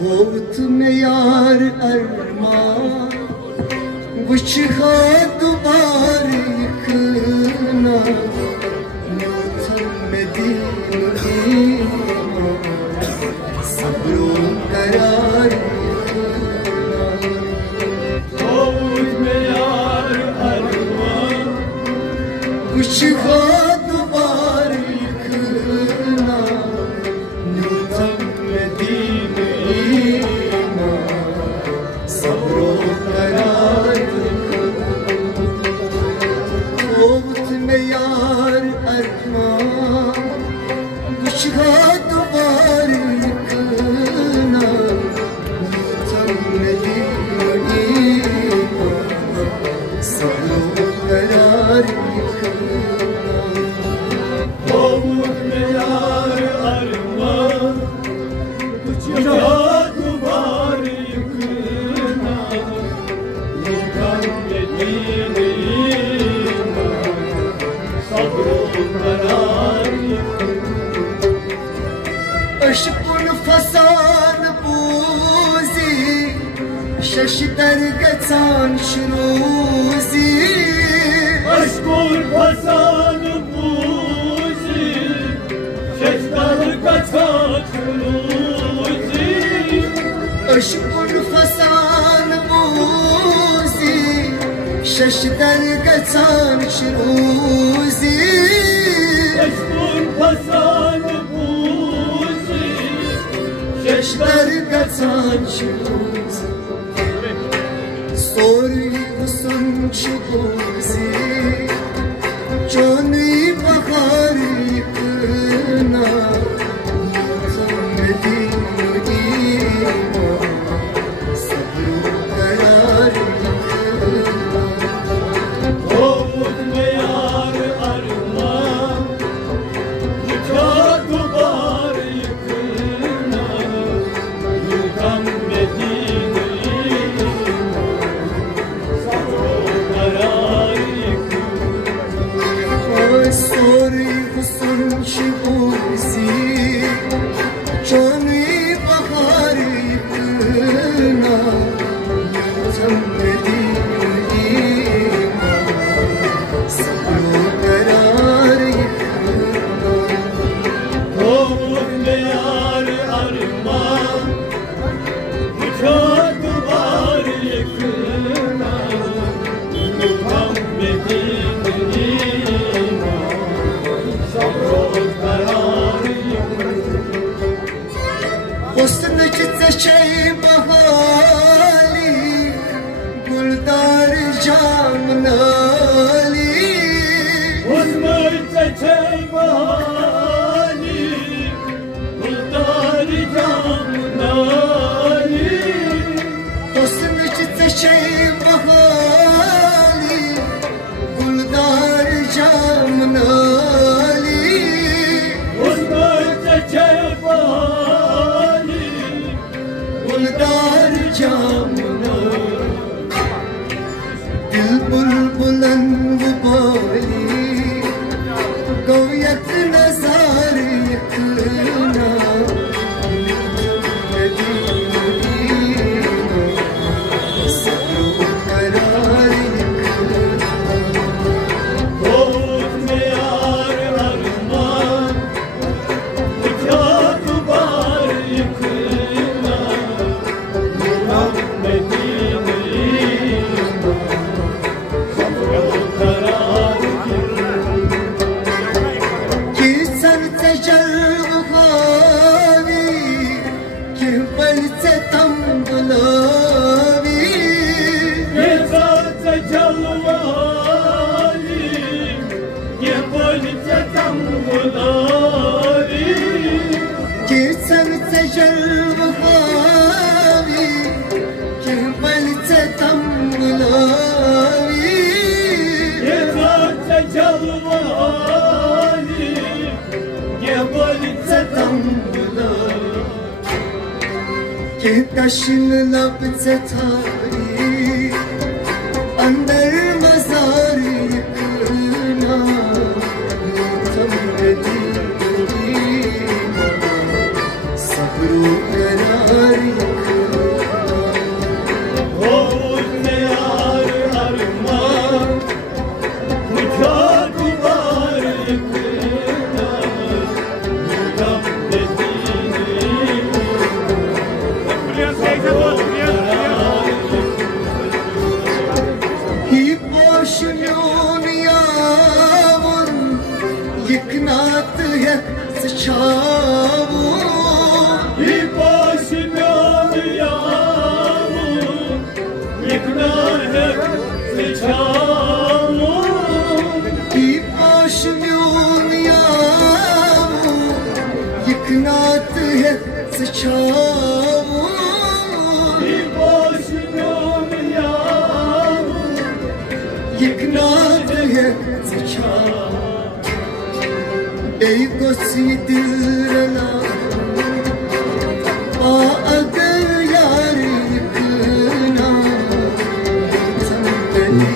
होत में यार अरमान बुझा दुबार इखना में दीन सब्रो करार होत में यार अरमान बुझा दुबार इखना में दीन सब्रो करार होत में यार अरमान बुझा दुबार इखना में दीन सब्रो करार होत में यार अरमान बुझा दुबार इखना में दीन अशकुन फसान बूजी शशदर गचान श्रूजी अशकुन फसान बूजी शशदर गचान श्रूजी अशकुन फसान बूजी शशदर गचान श्रूजी अशकुन फसान शशदर गचान श्रूजी सोरी हुस्न शुबूजी चोनी बहार इखना सब्रो करार होत में यार अरमान बुझा दुबार इखना में दीन सब्रो करार सोरी हुस्न शुबूसी चोनी बहार इखना में दीन सब्रो करार होत में यार अरमान बुझा दुबार इखना में दीन सब्रो करार हुस्न चित्ते बहाली गुलदार जामनाली हुस्न चित्ते बहाली गुलदार जामनाली हुस्न चित्ते बहाली गुलदार जामनाली हुस्न चित्ते बहाली गुलदार जामना दिल बुलबुलन गुबाली गोयत नज़ार इखना सब्रो करार होत में यार अरमान बुझा दुबार इखना में दीन सब्रो करार किसन से जलवावी किबल से तम बुलावी किसन से जलवावी किबल से तम बुलावी किसन से जलवावी किबल से तम बुलावी किसन से जलवावी किबल से तम बुलावी के कशिन लब से थारी अंदर मज़ार इखना में दीन सब्रो करार नात है सचाऊ एक नात है सचाऊ ey gosi dilna a agar yar yıkına sen beni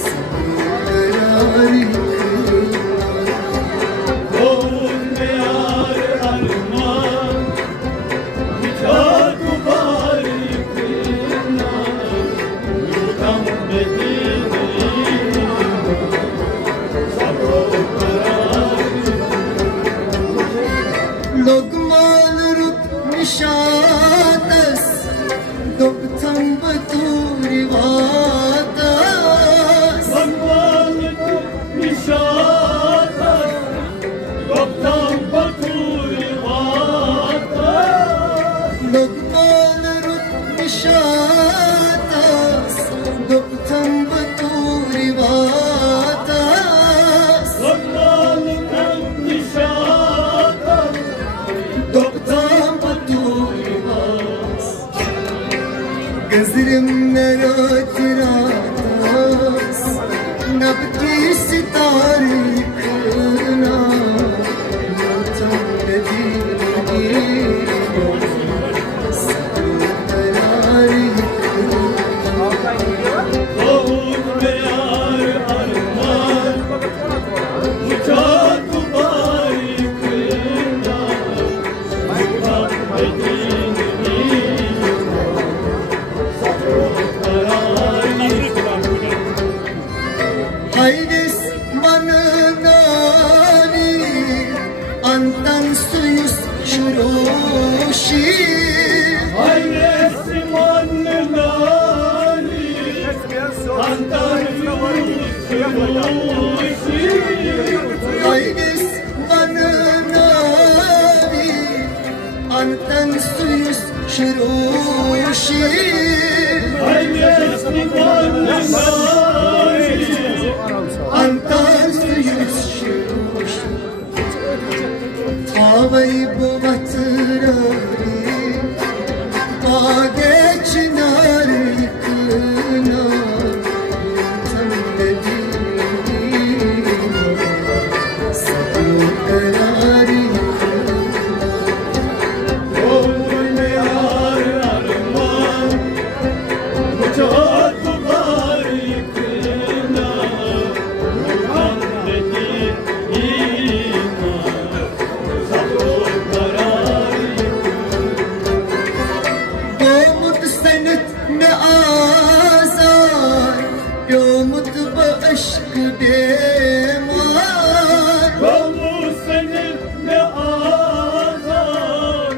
sarar yıkına oğul me yar arman nikah duvar yıkına yudam beni Lokmal rut nishatas Doktam baturi vatas Lokmal rut nishatas Doktam baturi vatas Lokmal rut nishatas Doktam baturi vatas Lokmal rut nishatas Doktan batuyvaz Gözlerim neratiratas Nabdi sitar yıkına Yotam dediğini Sarılar yıkına Oğul ve yar arman Uçak duvar yıkına Haydes manınani Antan suyus şuroşi Haydes manınani Antan suyus şuroşi Haydes manınani Antan suyus şuroşi Haydes manınani Antan suyus şuroşi Tavay bu batırari Bağge çınar yıkına Yotam dediğini Sabır karar yıkına Oğul me yar arman Uçak duvar yıkına Yotam dediğini Sabır karar Umut senet ne azar Umut bu aşk demar Umut senet ne azar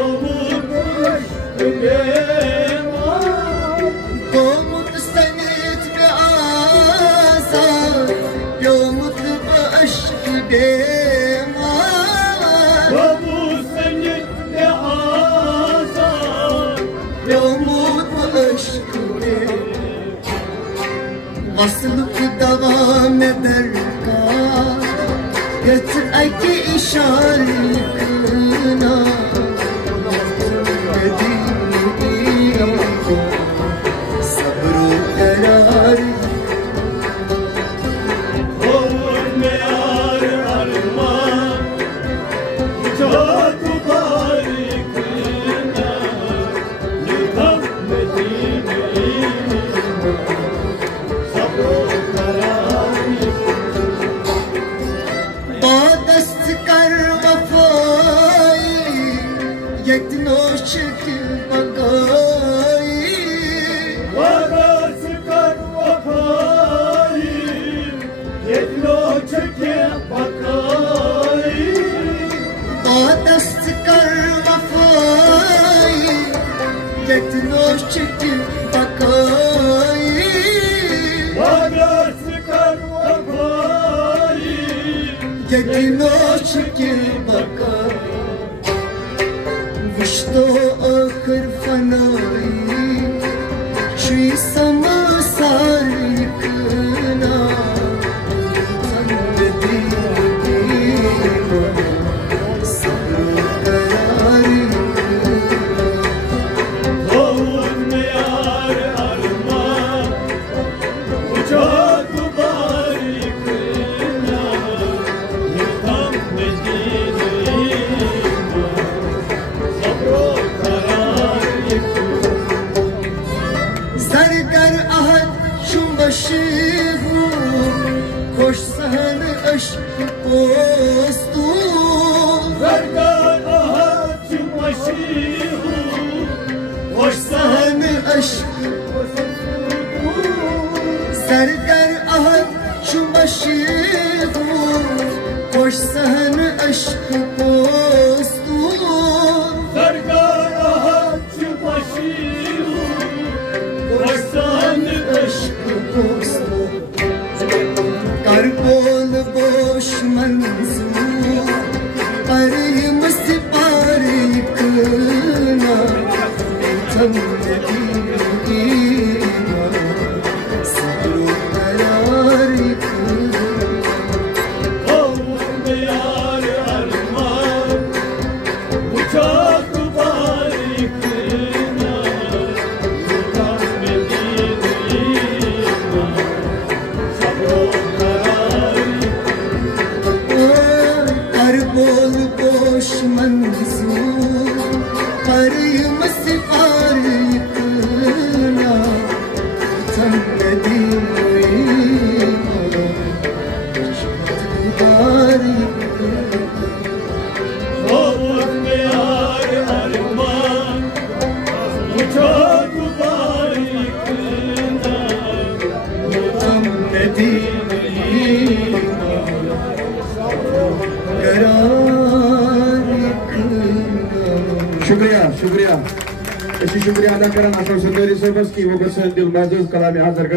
Umut bu aşk demar Umut senet ne azar Umut bu aşk demar Umut senet ne azar Umut bu aşk Asılık devam eder kar Götür aki işar yıkına Dediğini Sabır karar Oğul me yar arman Uçak duvar yıkına Yotam dediğini Sabır karar Badast kar vafai Yek noş ki bagai Badast kar vafai Yek noş ki bagai Badast kar vafai Yek noş ki bagai Badast kar vafai Yek noş ki bagai Vishto akhir fanai Shri samasar yıkına Yotam dediğini पोस्तू सरकार आहत मशीहू खुश सहन अश्क सरकार आहत मशीहू खुश सहन अश्क पोस्तू सरकार आहत मशीहू खुश सहन अश्क पोस्तू कर बोल गोश मंजूर पर मुस्पार इकना थम सब्रो करार यार अरमान उचाक बारिक ना थम सब्रो कर बोल गोश मंजूर पर मुस्पार इकना थम यार अरमान उचाक बारिक ना शुक्रिया शुक्रिया अशी शुक्रिया अदा करा नासर सुंदरी सोबत की वो बस दिल बाजूस कलामी हाजर कर